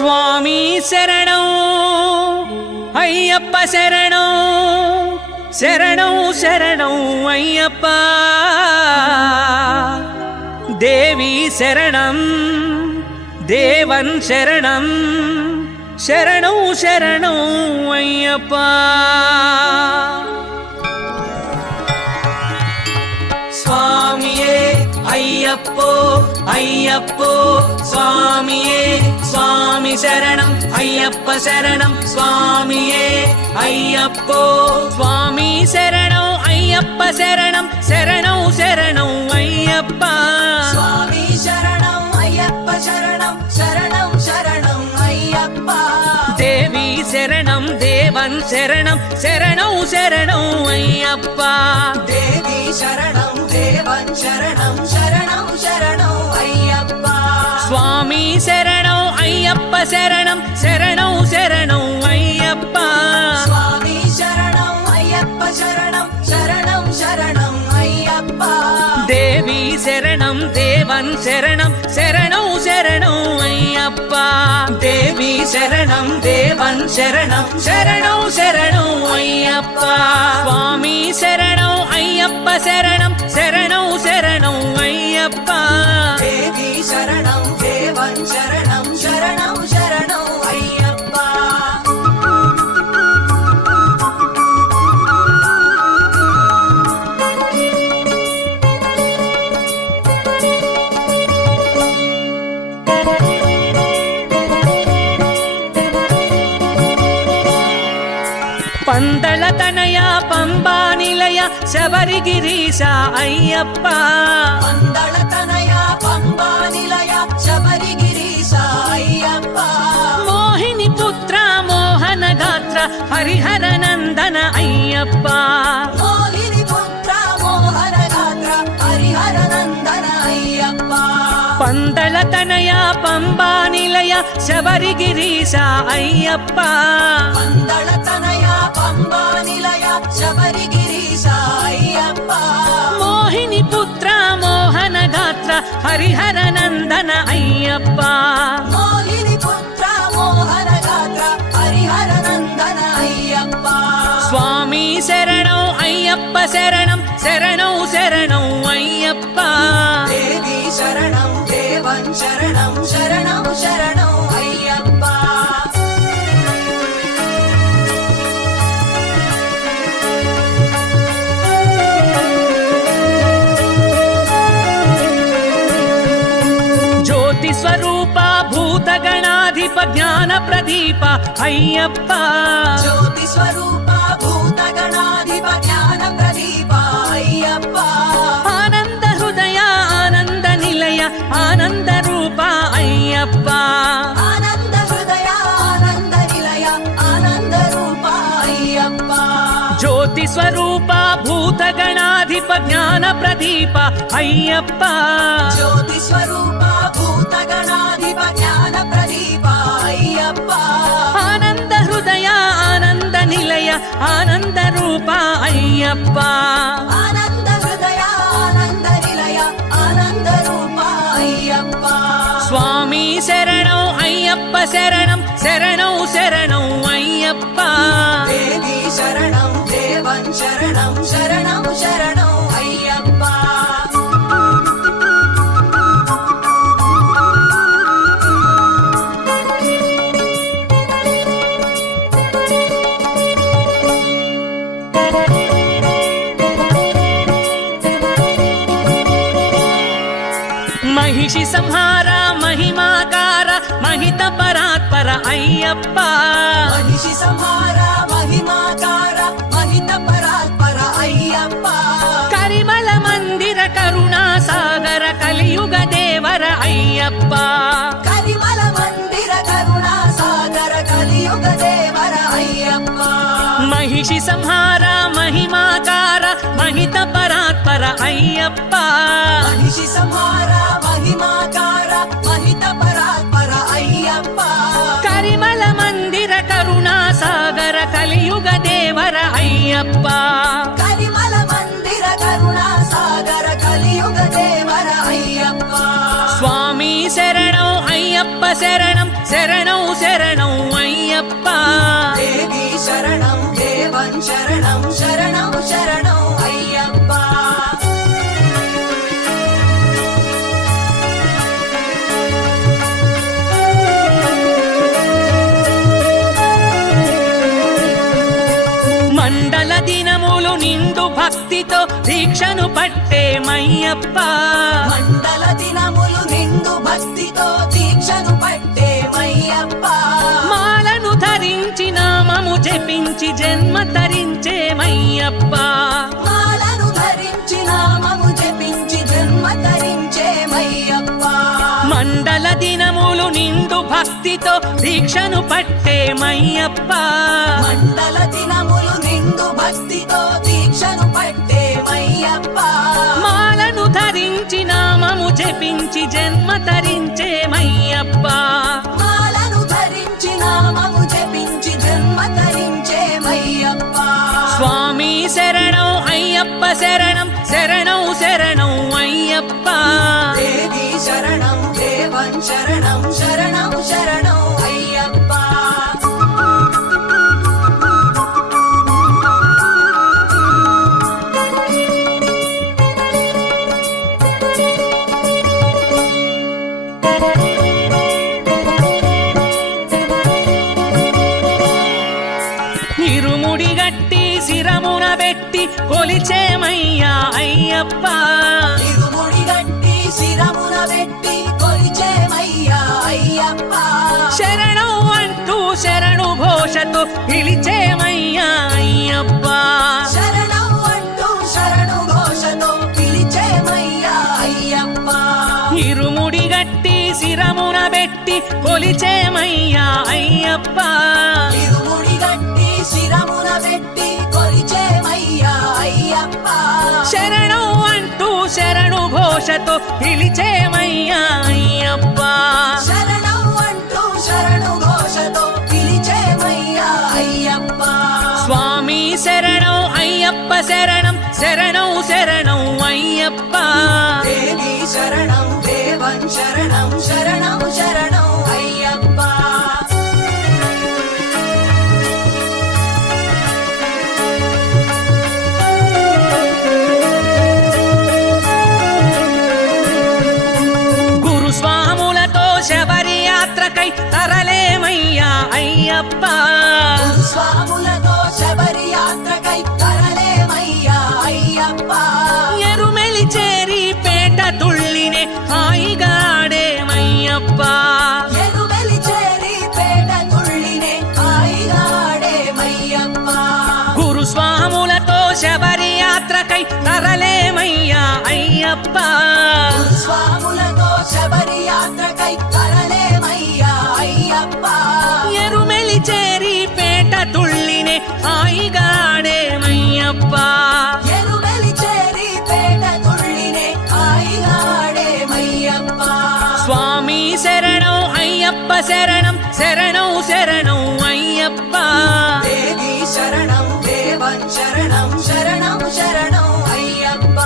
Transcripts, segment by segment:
స్వామి శరణం అయ్యప్ప శరణం శరణం శరణం అయ్యప్ప దేవి శరణం దేవన్ శరణం శరణం శరణం అయ్యప్ప స్వామియే అయ్యప్పో అయ్యప్పో స్వామియే స్వామి శరణం అయ్యప్ప శరణం స్వామియే అయ్యప్పో స్వామి శరణం అయ్యప్ప శరణం శరణం శరణం అయ్యప్ప స్వామి శరణం అయ్యప్ప శరణం శరణం శరణం అయ్యప్ప దేవి శరణం దేవన్ శరణం శరణం శరణం అయ్యప్ప దేవి శరణం దేవన్ శరణం శరణం శరణం అయ్యప్ప స్వామి శరణం అయ్యప్ప శరణం శరణం శరణం అయ్యప్ప స్వామి శరణం అయ్యప్ప శరణం శరణం శరణం అయ్యప్ప దేవి శరణం దేవన్ శరణం శరణం శరణం అయ్యప్ప దేవి శరణం దేవన్ శరణం శరణం శరణం అయ్యప్ప స్వామి శరణం అయ్యప్ప శరణం శరణం శరణం అయ్యప్ప దేవి శరణం దేవన్ శరణం శరణం శరణం అయ్యప్ప పందళ తనయ పంబా నిలయ శబరిగిరీశ అయ్యప్ప పందళ తనయ పంబా నిలయ శబరిగిరీశ అయ్యప్ప మోహిని పుత్ర మోహన గాత్ర హరిహర నందన అయ్యప్ప మోహిని పుత్ర మోహన గాత్ర హరిహర నందన అయ్యప్ప పందళ తనయ పంబా నిలయ శబరిగిరీశ అయ్యప్ప పందళ తనయ పంబా నిలయ శబరిగిరీశ అయ్యప్ప మోహిని పుత్ర మోహన గాత్ర హరిహర నందన అయ్యప్ప మోహిని పుత్ర మోహన గాత్ర హరిహర నందన అయ్యప్ప స్వామి శరణం అయ్యప్ప శరణం శరణం శరణం అయ్యప్ప దేవి శరణం దేవన్ శరణం శరణం శరణం అయ్యప్ప జ్యోతి స్వరూప భూత గణాధిప జ్ఞాన ప్రదీప అయ్యప్ప జ్యోతి స్వరూప భూత గణాధిప జ్ఞాన ప్రదీప అయ్యప్ప ఆనంద హృదయ ఆనంద నిలయ ఆనంద రూప అయ్యప్ప ఆనంద హృదయ ఆనంద నిలయ ఆనంద రూప అయ్యప్ప జ్యోతి స్వరూప భూత గణాధిప జ్ఞాన ప్రదీప అయ్యప్ప జ్యోతి స్వరూప భూత గణాధిప జ్ఞాన ప్రదీప అయ్యప్ప ఆనంద హృదయ ఆనంద నిలయ ఆనంద రూప అయ్యప్ప ఆనంద హృదయ ఆనంద నిలయ ఆనంద రూప అయ్యప్ప స్వామి శరణం అయ్యప్ప శరణం శరణం శరణం అయ్యప్ప దేవి శరణం దేవన్ శరణం శరణం శరణం అయ్యప్ప మహిషి సంహార మహిమాకార మహిత పరాత్పర అయ్యప్ప మహిషి సంహార మహిమాకార మహిత పరాత్పర అయ్యప్ప కరిమల మందిర కరుణా సాగర కలియుగ దేవర అయ్యప్ప కరిమల మందిర కరుణా సాగర కలియుగ దేవర అయ్యప్ప మహిషి సంహార మహిమాకార మహిత పరాత్పర అయ్యప్ప మహిషి సంహార మహిమాకార మహిత పరాత్పర అయ్యప్ప కరిమల మందిర కరుణా సాగర కలియుగ దేవర అయ్యప్ప కరిమల మందిర కరుణా సాగర కలియుగ దేవర అయ్యప్ప స్వామి శరణం అయ్యప్ప శరణం శరణం దీక్షను పట్టేమయ్యప్ప మండల దినములు నిండు భక్తితో దీక్షను పట్టేమయ్యప్ప మాలను ధరించి నామము జపించి జన్మ తరించేమయ్యప్ప మాలను ధరించి నామము జపించి జన్మ తరించేమయ్యప్ప మండల దినములు నిండు భక్తితో దీక్షను పట్టేమయ్యప్ప మండల దినములు నిండు భక్తితో దీక్షను పట్టేమయ్యప్ప మాలను ధరించి నామము జపించి జన్మ తరించేమయ్యప్ప మాలను ధరించి నామము జపించి జన్మ తరించేమయ్యప్ప స్వామి శరణం అయ్యప్ప శరణం శరణం శరణం అయ్యప్ప దేవి శరణం దేవం శరణం శరణం శరణం అయ్యప్ప ఇరుముడి గట్టి శిరమున పెట్టి కొలిచేమయ్యా అయ్యప్ప ఇరుముడి గట్టి శిరమున పెట్టి కొలిచేమయ్యా అయ్యప్ప శరణం అంటూ శరణు ఘోషతో పిలిచేమయ్యా అయ్యప్ప శరణం అంటూ శరణు ఘోషతో పిలిచేమయ్యా అయ్యప్ప ఇరుముడి గట్టి శిరమున పెట్టి కొలిచేమయ్యా అయ్యప్ప ఇరుముడి గట్టి శిరమున పెట్టి కొలిచేమయ్యా అయ్యప్ప శరణం అంటూ శరణు ఘోషతో పిలిచేమయ్యా అయ్యప్ప శరణం అంటూ శరణు ఘోషతో పిలిచేమయ్యా అయ్యప్ప స్వామి శరణం అయ్యప్ప శరణం శరణం శరణం అయ్యప్ప దేవి శరణం దేవం శరణం శరణం శరణం అయ్యప్ప గురుస్వాములతో శబరి యాత్రకై తరలేమయ్యా అయ్యప్ప స్వాములతో శబరి యాత్రకై తరలేమయ్యా అయ్యప్ప ఎరుమెలి చేరి పేట తుళ్ళినే హాయిగా ఆడేమయ్యప్ప ఎరుమెలి చేరి పేట తుళ్ళినే హాయిగా ఆడేమయ్యప్ప గురుస్వాములతో శబరి యాత్రకై తరలేమయ్యా అయ్యప్ప స్వాములతో శబరి యాత్రకై తరలేమయ్యా అయ్యప్ప ఎరుమెలి చేరి పేట తుళ్ళినే హాయిగా ఆడేమయ్యప్ప ఎరుమెలి చేరి పేట తుళ్ళినే హాయిగా ఆడేమయ్యప్ప స్వామి శరణం అయ్యప్ప శరణం శరణం శరణం అయ్యప్ప దేవి శరణం దేవం శరణం శరణం శరణం అయ్యప్ప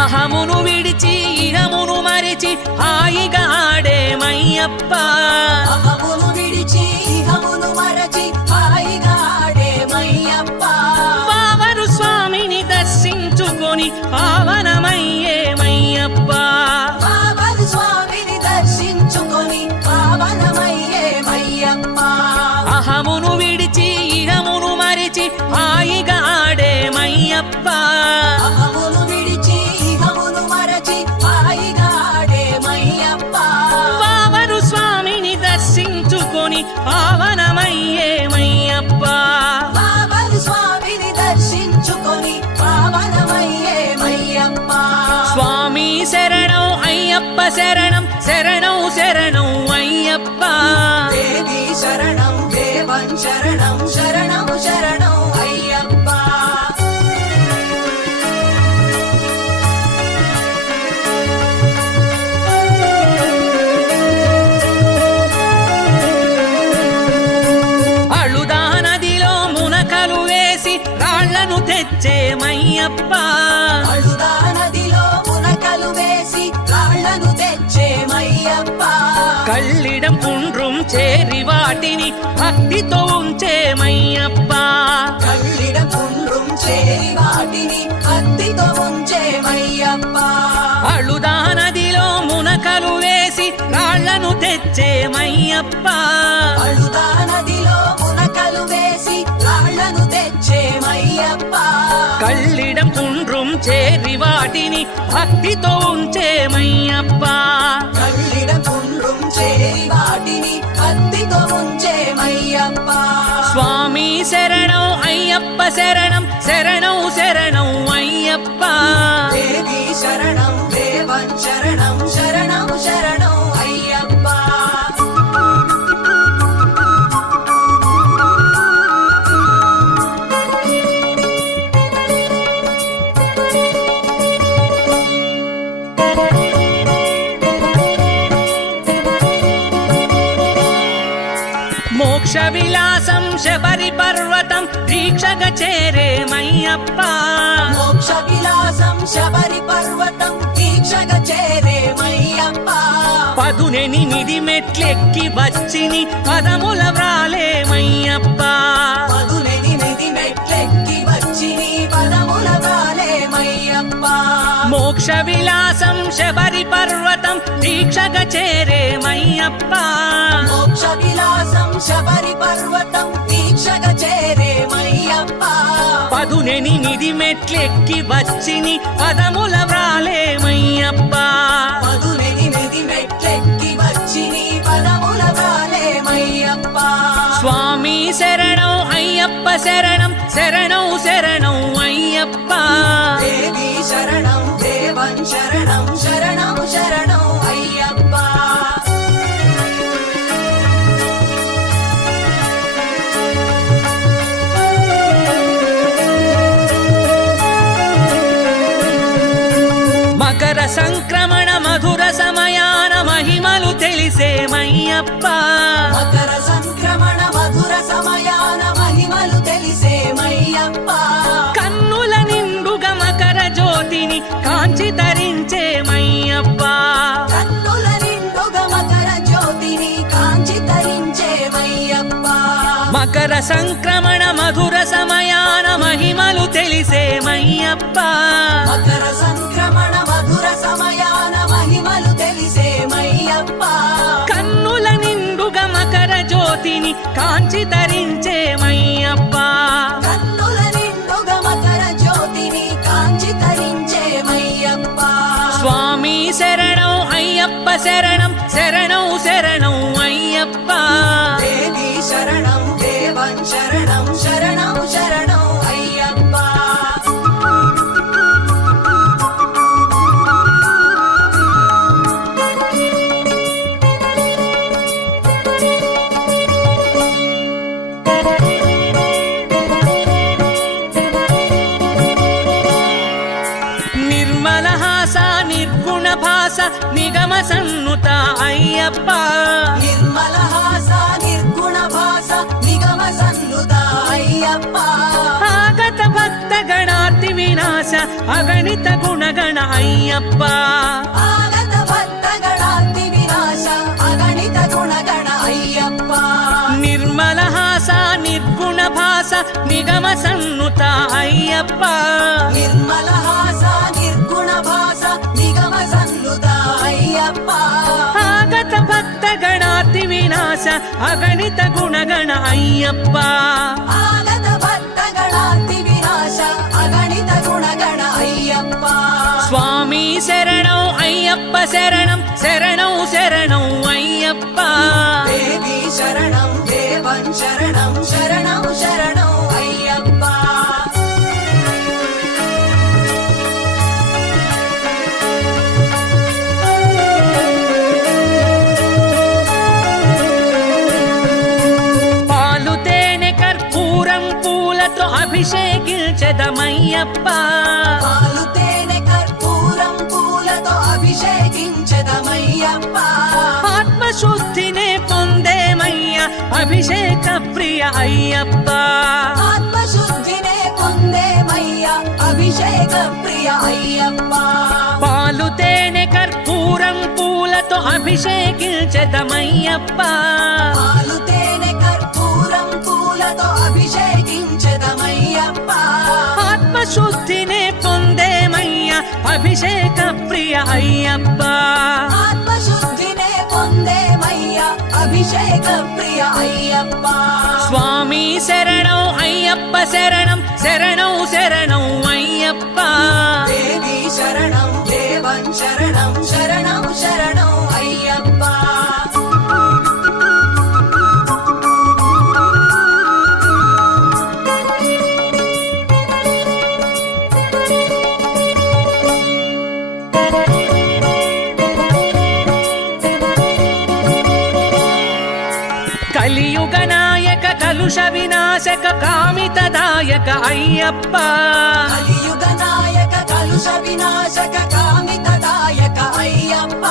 అహమును విడిచి ఇహమును మరిచి హాయిగా ఆడేమయ్యప్ప అహమును విడిచి ఇహమును మరచి హాయిగా ఆడేమయ్యప్ప వావరు స్వామిని దర్శించుకొని పావనమయ్యేమయ్యప్ప పావన స్వామిని దర్శించుకొని పావనమయ్యేమయ్యప్ప అహమును విడిచి ఇహమును మరిచి హాయిగా ఆడేమయ్యప్ప అహమును విడిచి ఇహమును మరచి హాయిగా ఆడేమయ్యప్ప వావరు స్వామిని దర్శించుకొని పావనమయ్యేమయ్యప్ప పావన స్వామిని దర్శించుకొని పావనమయ్యేమయ్యప్ప స్వామి శరణం అయ్యప్ప శరణం శరణం శరణం అయ్యప్ప దేవి శరణం దేవం శరణం శరణం శరణం అయ్యప్ప అళుదా నదిలో మునకలు వేసి రాళ్లను తెచ్చేమయ్యప్ప అళుదా నదిలో మునకలు వేసి రాళ్లను తెచ్చేమయ్యప్ప కళ్ళిడం పుండ్రం చేరి వాటిని భక్తితో ఉంచేమయ్యప్ప కళ్ళిడ పుండ్రం చేరి వాటిని భక్తితో ఉంచేమయ్యప్ప అళుదా నదిలో మునకలు వేసి రాళ్లను తెచ్చేమయ్యప్ప అళుదా నదిలో మునకలు వేసి రాళ్లను తెచ్చేమయ్యప్ప కళ్ళిడం కుండ్రుం చేరి వాటిని భక్తితో ఉంచేమయ్యప్ప కళ్ళిడ కుండ్రుం చేరి వాటిని భక్తితో ఉంచేమయ్యప్ప స్వామి శరణం అయ్యప్ప శరణం శరణం శరణం అయ్యప్ప దేవి శరణం దేవం శరణం శరణం శరణం అయ్యప్ప మోక్ష విలాసం శబరి పర్వతం దీక్షగ చేరేమయ్యప్ప మోక్ష విలాసం శబరి పర్వతం దీక్షగ చేరేమయ్యప్ప 18 మెట్లెక్కి వచ్చిని పదముల వ్రాలేమయ్యప్ప 18 మెట్లెక్కి వచ్చి నీ పదముల వ్రాలేమయ్యప్ప మోక్ష విలాసం శబరి పర్వతం దీక్షగ చేరేమయ్యప్ప మోక్ష విలాసం శబరి పర్వతం దీక్షగ చేరేమయ్యప్ప 18 మెట్లెక్కి వచ్చిని పదముల వ్రాలేమయ్యప్ప 18 మెట్లెక్కి వచ్చి నీ పదముల వ్రాలేమయ్యప్ప స్వామి శరణం అయ్యప్ప శరణం శరణం శరణం అయ్యప్ప దేవి శరణం దేవం శరణం శరణం శరణం అయ్యప్ప మకర సంక్రమణ మధుర సమయాన మహిమలు తెలిసేమయ్యప్ప మకర సంక్రమణ మధుర సమయాన మహిమలు తెలిసేమయ్యప్ప కన్నుల నిండుగా మకర జ్యోతిని కాంచి తరించేమయ్యప్ప కన్నుల నిండుగా మకర జ్యోతిని కాంచి తరించేమయ్యప్ప మకర సంక్రమణ మధుర సమయాన మహిమలు తెలిసేమయ్యప్ప మకర సంక్రమణ మధుర సమయాన మహిమలు తెలిసేమయ్యప్ప కన్నుల నిండుగా మకర జ్యోతిని కాంచి తరించేమయ్యప్ప కన్నుల నిండుగా మకర జ్యోతిని కాంచి తరించేమయ్యప్ప స్వామి శరణం అయ్యప్ప శరణం శరణం శరణం అయ్యప్ప దేవి శరణం దేవం శరణం శరణం శరణం అయ్యప్ప నిర్మలహాస నిర్గుణ భాస నిగమ సన్నుత అయ్యప్ప నిర్మలహాస నిర్గుణ భాస నిగమ సన్నుత అయ్యప్ప ఆగత భక్త గణాతి వినాశ అగణిత గుణగణ అయ్యప్ప ఆగత భక్త గణాతి వినాశ అగణిత గుణగణ అయ్యప్ప నిర్మలహాస నిర్గుణ భాస నిగమ సన్నుత అయ్యప్ప నిర్మలహాస నిర్గుణ భాస నిగమ సన్నుత అయ్యప్ప ఆగత భక్త గణాతి వినాశ అగణిత గుణగణ అయ్యప్ప ఆగత భక్త గణాతి వినాశ అగణిత గుణగణ అయ్యప్ప స్వామి శరణం అయ్యప్ప శరణం శరణం శరణం అయ్యప్ప దేవి శరణం దేవం శరణం శరణం శరణం అయ్యప్ప పాలు తేనె కర్పూరం పూలతో అభిషేకించదమయ్యప్ప పాలు తేనె కర్పూరం పూలతో అభిషేకించదమయ్యప్ప ఆత్మశుద్ధినే పొందేమయ్య అభిషేక ప్రియ అయ్యప్ప ఆత్మశుద్ధినే పొందేమయ్య అభిషేక ప్రియ అయ్యప్ప పాలు తేనె కర్పూరం పూలతో అభిషేకించదమయ్యప్ప పాలు తేనె కర్పూరం పూలతో అభిషేకించదమయ్యప్ప అభిషేక ప్రియ అయ్యప్ప ఆత్మశుద్ధినే పొందేమయ్యా అభిషేక ప్రియ అయ్యప్ప స్వామి శరణం అయ్యప్ప శరణం శరణం శరణం అయ్యప్ప దేవి శరణం దేవం శరణం శరణం శరణం అయ్యప్ప కలియుగ నాయక కలుష వినాశక కామితదాయక అయ్యప్ప కలియుగ నాయక కలుష వినాశక కామితదాయక అయ్యప్ప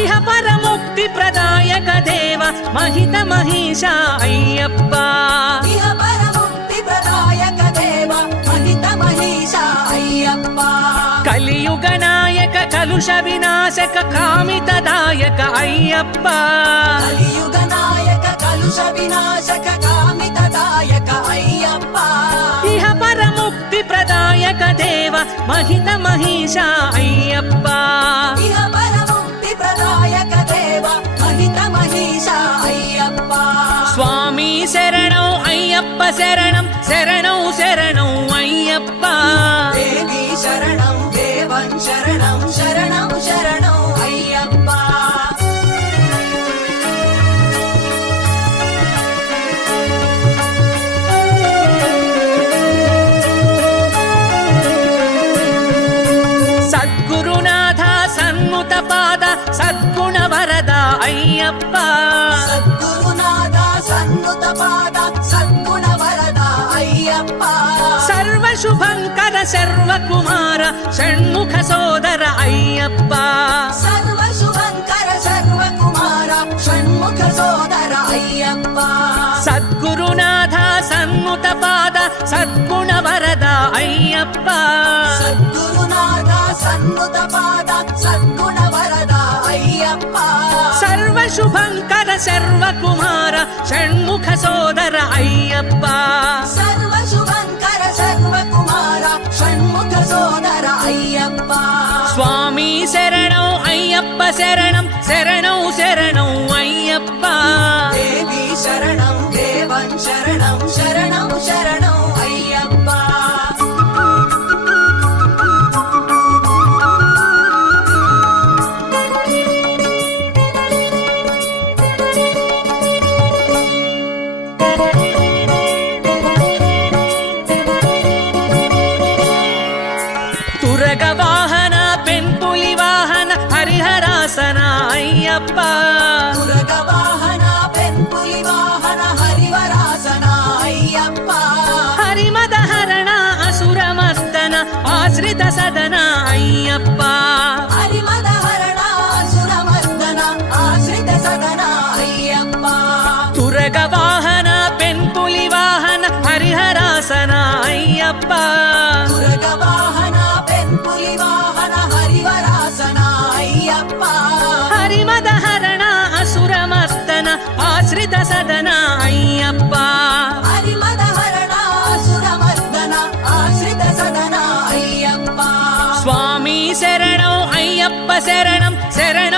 ఇహ పరముక్తి ప్రదాయక దేవ మహిత మహిష అయ్యప్ప ఇహ పరముక్తి ప్రదాయక దేవ మహిత మహిష అయ్యప్ప కలియుగ నాయక కలుష వినాశక కామితదాయక అయ్యప్ప కలియుగ నాయక కలుష వినాశక కామితదాయక అయ్యప్ప ఇహ పరముక్తి ప్రదాయక దేవ మహిత మహిష అయ్యప్ప ఇహ పరముక్తి ప్రదాయక దేవ మహిత మహిష అయ్యప్ప స్వామి శరణం అయ్యప్ప శరణం శరణం శరణం అయ్యప్ప దేవి శరణం దేవం శరణం శరణం శరణం అయ్యప్ప సద్గురునాథ సన్ముత పాద సద్గుణ వరద అయ్యప్ప సద్గురునాథ సన్నుత పాద సద్గుణ వరద అయ్యప్ప సర్వ శుభంకర సర్వ కుమార షణ్ముఖ సోదర అయ్యప్ప సర్వ శుభంకర సర్వ కుమార షణ్ముఖ సోదర అయ్యప్ప సద్గురునాథ సన్ముత పాద సద్గుణ వరద అయ్యప్ప సద్గురునాథ సన్నుత పాద సద్గుణ వరద అయ్యప్ప సర్వ శుభంకర సర్వ కుమార షణ్ముఖ సోదర అయ్యప్ప సర్వ శుభంకర సర్వ కుమార షణ్ముఖ సోదర అయ్యప్ప స్వామి శరణం అయ్యప్ప శరణం శరణం శరణం అయ్యప్ప దేవి శరణం దేవం శరణం శరణం శరణం అయ్యప్ప తురగ వాహన పెంపులి వాహన హరిహరాసన అయ్యప్ప పురగ వాహన పెంపులి వాహన హరివరాసన అయ్యప్ప హరిమద హరణ అసురమర్దన ఆశ్రిత సదన అయ్యప్ప హరిమద హరణ సురమర్దన ఆశ్రిత సదన అయ్యప్ప తురగ వాహన పెంపులి వాహన హరిహరాసన అయ్యప్ప పురగ వాహన పెంపులి వాహన హరివరాసన అయ్యప్ప హరిమద హరణ అసురమర్దన ఆశ్రిత సదన అయ్యప్ప హరిమద హరణ సురమర్దన ఆశ్రిత సదన అయ్యప్ప స్వామి శరణం అయ్యప్ప శరణం శరణం